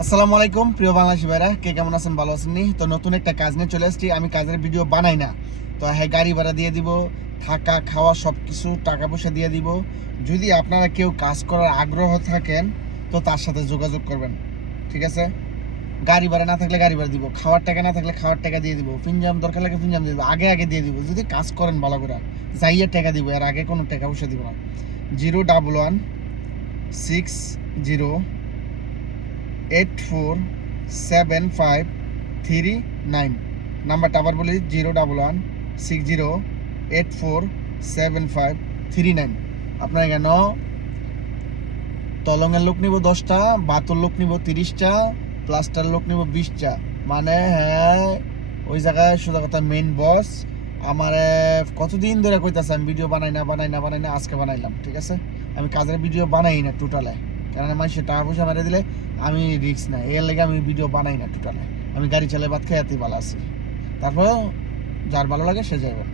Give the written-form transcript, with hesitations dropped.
আসসালামু আলাইকুম প্রিয় বাংলাদেশি ভাইরা, কে কেমন আছেন? ভালো আছেন নি? তো নতুন একটা কাজ নিয়ে চলে আসছি। আমি কাজের ভিডিও বানাই না, তো হ্যাঁ গাড়ি ভাড়া দিয়ে দিব, থাকা খাওয়া সব কিছু টাকা পয়সা দিয়ে দিব। যদি আপনারা কেউ কাজ করার আগ্রহ থাকেন তো তার সাথে যোগাযোগ করবেন, ঠিক আছে? গাড়ি ভাড়া না থাকলে গাড়ি ভাড়া দিব, খাওয়ার টাকা না থাকলে খাওয়ার টাকা দিয়ে দিব, ফিনজাম দরকার লাগে ফিনজাম দিয়ে দিব, আগে আগে দিয়ে দিব। যদি কাজ করেন ভালো করে যাইয়ে টাকা দিব, আর আগে কোনো টাকা পয়সা দিব না। 01160847539 নাম্বারটা আবার বলি, 01160847539। আপনার কেন তলঙের লোক নিব 10টা, বাতুর লোক নিব 30টা, প্লাস্টার লোক নিব 20টা। মানে হ্যাঁ, ওই জায়গায় সোজা কথা মেইন বস আমার কতদিন ধরে কইতাছে আমি ভিডিও বানাই না, আজকে বানাইলাম, ঠিক আছে? আমি কাজের ভিডিও বানাই না টোটালে, কারণ মানুষের টাকা পয়সা মেরে দিলে আমি রিস্ক না, এর লেগে আমি ভিডিও বানাই না টোটালে। আমি গাড়ি চালাই ভাত খাই, ভালো আছি। তারপর যার ভালো লাগে সে যাবে।